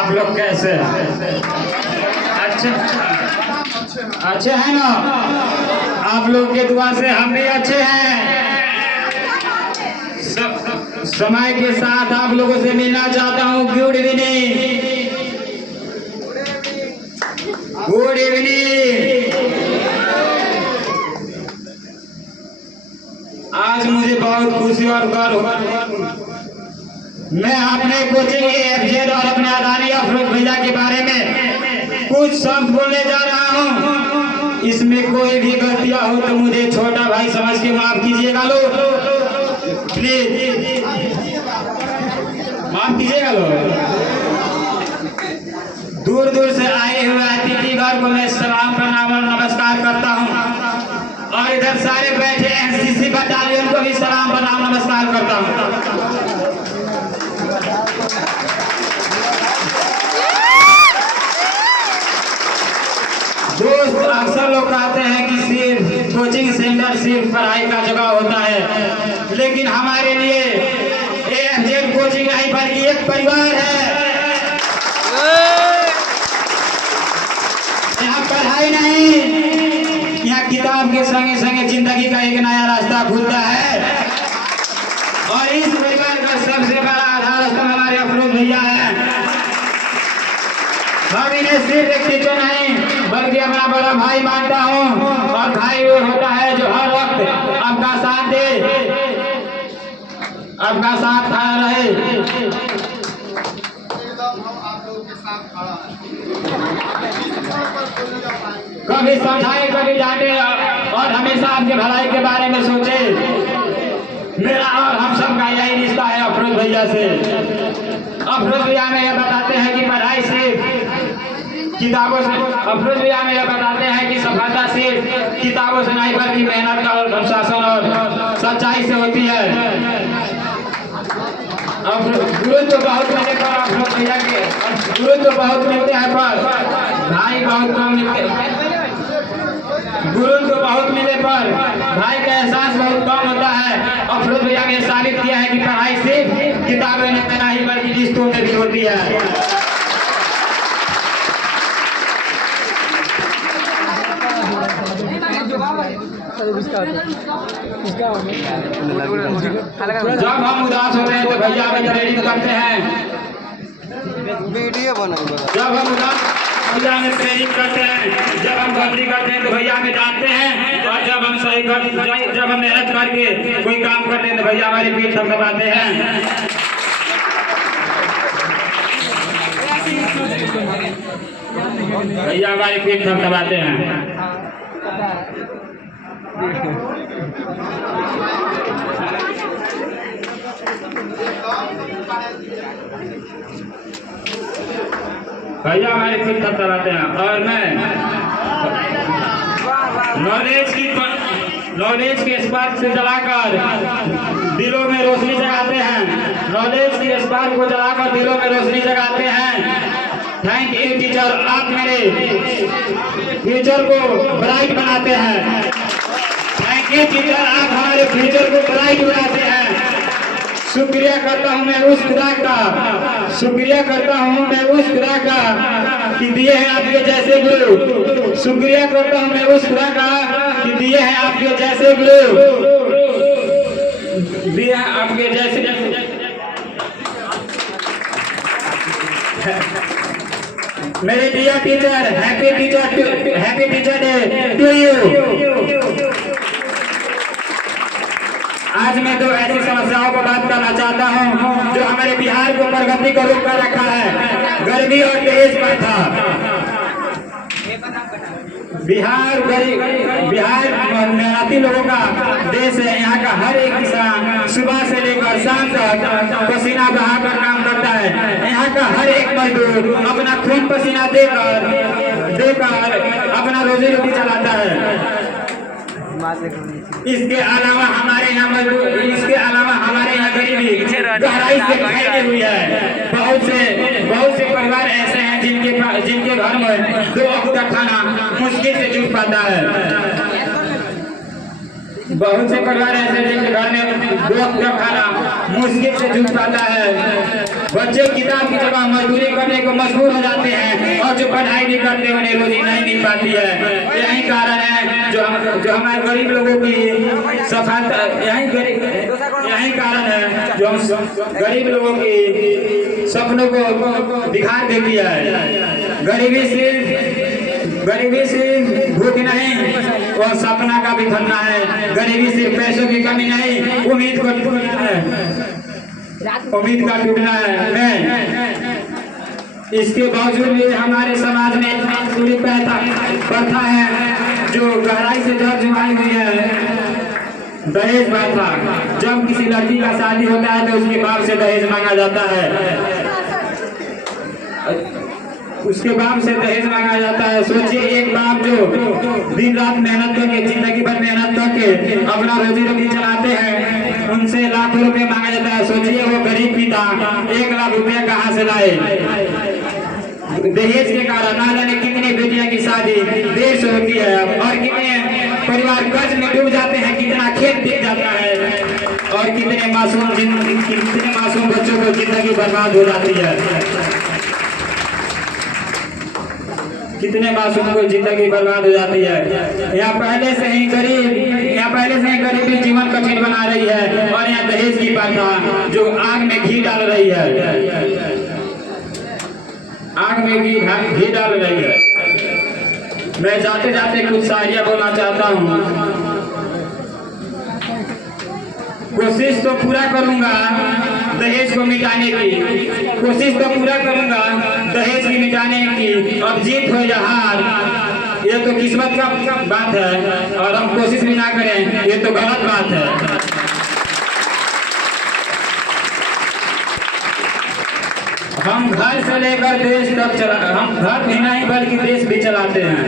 आप लोग कैसे हैं? अच्छे अच्छे हैं ना? आप लोग के दुआ से हम भी अच्छे हैं। समय के साथ आप लोगों से मिलना चाहता हूँ। Good evening, good evening. आज मुझे बहुत खुशी और गर्व हो। मैं अपने कोचिंग AFZ और अपने अदानी अफरोज भैया के बारे में कुछ शब्द बोलने जा रहा हूँ। इसमें कोई भी गलतियां हो तो मुझे छोटा भाई समझ के माफ कीजिएगा। लो प्लीज माफ कीजिएगा। लो दूर दूर से आए हुए अतिथिगण को मैं सलाम प्रणाम और नमस्कार करता हूँ, और इधर सारे बैठे NCC बटालियन को भी सलाम प्रणाम नमस्कार करता हूँ। दोस्त, अक्सर लोग कहते हैं कि सिर्फ कोचिंग सेंटर सिर्फ पढ़ाई का जगह होता है, लेकिन हमारे लिए AFZ कोचिंग नहीं बल्कि एक परिवार है। यहाँ पढ़ाई नहीं, यहाँ किताब के संगे संगे जिंदगी का एक नया रास्ता खुलता है। और इस परिवार का सबसे बड़ा आधार स्तंभ हमारे अफरोज भैया है। हम इन्हें सिर्फ एक टीचर नहीं बल्कि अपना बड़ा भाई मानता हूँ, और भाई वो होता है जो हर वक्त आपका साथ दे, आपका साथ खड़ा रहे। कभी समझाए कभी डांटे, और हमेशा आपके भलाई के बारे में सोचे। मेरा और हम सब का यही रिश्ता है अफरोज भैया से। अफरोज भैया में यह बताते हैं कि पढ़ाई सिर्फ किताबों से, अफरोज भैया में यह बताते हैं कि सफलता सिर्फ किताबों से नहीं बल्कि मेहनत का और अनुशासन और सच्चाई से होती है। गुरु तो बहुत मिलने पर अफरोज भैया के, गुरु तो बहुत मिलते हैं पर भाई बहुत कम मिलते हैं। गुरु तो बहुत मिले पर भाई का एहसास बहुत कम होता है। अफरोज भैया ने साबित किया है कि पढ़ाई सिर्फ किताबें में नहीं बल्कि रिश्तों में भी होती है। जब हम उदास होते हैं तो भैया हमें ट्रेनिंग करते हैं। वीडियो बनाओ। जब हम उदास भैया हमें ट्रेनिंग करते हैं। जब हम गलती करते हैं तो भैया हमें डांटते हैं, और जब हम सही कर, जब हम मेहनत करके कोई काम करते हैं तो भैया हमारी पीठ थपथपाते हैं। भैया हमारी पीठ थपथपाते हैं। भैया हमारे पीठ थपथपाते हैं। और मैं नॉलेज के स्पार्क से जलाकर दिलों में रोशनी जगाते हैं। नॉलेज के स्पार्क को जलाकर दिलों में रोशनी जगाते हैं। थैंक यू टीचर, आप मेरे फ्यूचर को ब्राइट बनाते हैं। थैंक यू टीचर, आप हमारे फ्यूचर को ब्राइट बनाते हैं। शुक्रिया करता हूँ मैं उस खुदा का, शुक्रिया करता हूँ मैं उस खुदा का कि दिए हैं आपके जैसे गुरु। शुक्रिया करता हूँ मैं उस खुदा का कि दिए हैं आपके जैसे गुरु, दिए हैं आपके जैसे। मेरे dear teacher, happy teacher day to you. आज मैं दो ऐसी समस्याओं पर बात करना चाहता हूं जो हमारे बिहार को प्रगति को रोक कर रखा है। गर्मी और तेज बरखा। बिहार मेहनती लोगों का देश है। यहाँ का हर एक किसान सुबह से लेकर शाम तक पसीना बहाकर काम करता है। यहाँ का हर एक मजदूर अपना खून पसीना देकर अपना रोजी रोटी चलाता है। इसके अलावा हमारे यहाँ गरीबी गहराई से फैली हुई है। बहुत से परिवार ऐसे हैं जिनके घर में 2 वक्त का खाना मुश्किल से जुट पाता है। बहुत से परिवार ऐसे जिनके घर में 2 वक्त का खाना मुश्किल से जूझ पाता है। बच्चे किताब की जगह मजदूरी करने को मजबूर हो जाते हैं और जो पढ़ाई नहीं करते उन्हें रोजी नहीं मिल पाती है। यही कारण है जो हमारे गरीब लोगों की सफलता, यही कारण है जो हम गरीब लोगों की सपनों को दिखा देती है। गरीबी से भूख नहीं और सपना का भी खतना है। गरीबी सिर्फ पैसों की कमी नहीं, उम्मीद का टूटना है। इसके बावजूद भी हमारे समाज में इतनी बुरी प्रथा है जो गहराई से जड़ जुड़ाई हुई है। दहेज प्रथा, जब किसी लड़की का शादी होता है तो उसके बाप से दहेज मांगा जाता है। उसके बाप से दहेज मांगा जाता है। सोचिए एक बाप जो दिन रात मेहनत करके, जिंदगी भर मेहनत करके अपना रोजी रोटी चलाते हैं, उनसे लाखों रुपए मांगा जाता है। सोचिए वो गरीब पिता 1 लाख रुपया कहाँ से लाए। दहेज के कारण ना जाने कितनी बेटियां की शादी देर से होती है और कितने परिवार कर्ज में डूब जाते हैं, कितना खेत बिक जाता है और कितने मासूम बच्चों को जिंदगी बर्बाद हो जाती है। कितने मासूम को जिंदगी बर्बाद हो जाती है। यहाँ पहले से ही गरीबी जीवन कठिन बना रही है और यहाँ दहेज की प्रथा जो आग में घी डाल रही है, आग में घी डाल रही है। मैं जाते जाते कुछ शायरियाँ बोलना चाहता हूँ। कोशिश तो पूरा करूंगा दहेज को मिटाने की, कोशिश तो पूरा करूंगा दहेज की मिटाने की। अब जीत हो या हार ये तो किस्मत का बात है और हम कोशिश भी ना करें ये तो गलत बात है। हम घर से लेकर देश तक हम घर ही नहीं बल्कि देश भी चलाते हैं।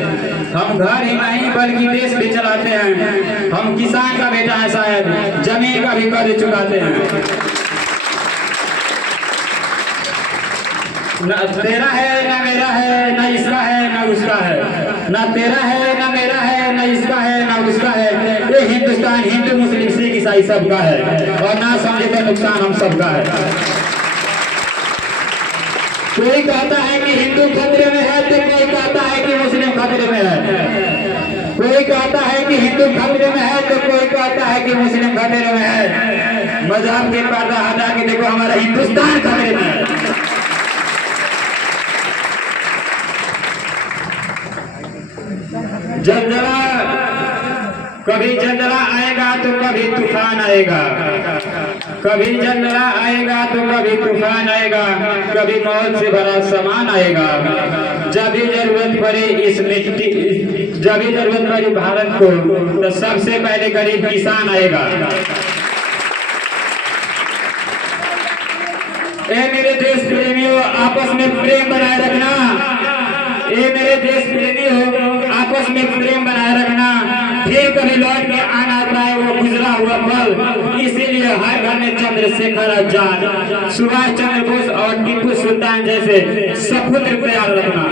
हम घर ही नहीं बल्कि देश भी चलाते हैं। हम किसान का बेटा है शायद, जमीन का भी कर्ज चुकाते हैं। न तेरा है ना मेरा है, ना इसका है ना उसका है। ना तेरा है ना मेरा है, ना इसका है ना उसका है। ये हिंदुस्तान हिंदू मुस्लिम सिख ईसाई सबका है और ना समझे तो नुकसान हम सबका है। कोई कहता है कि हिंदू खतरे में है तो कोई कहता है कि मुस्लिम खतरे में है। कोई कहता है कि हिंदू खतरे में है तो कोई कहता है कि मुस्लिम खतरे में है। मजहब के पर्दा हटा के देखो हमारा हिंदुस्तान खतरे में है। जलजला, कभी जलजला आएगा तो कभी तूफान आएगा। कभी जलजला आएगा तो कभी तूफान आएगा। कभी मौत से भरा सामान आएगा। जब भी जरूरत पड़े जब भी जरूरत पड़ी भारत को तो सबसे पहले गरीब किसान आएगा। ए मेरे देश प्रेमियों, आपस में प्रेम बनाए रखना। ये मेरे देश प्रेमियों, आपस में प्रेम बनाए रखना। फिर कभी लौट के आना पाए वो गुजरा हुआ पल। इसीलिए हर घर में चंद्रशेखर आजाद, सुभाष चंद्र बोस और टीपू सुल्तान जैसे सपूत तैयार रखना।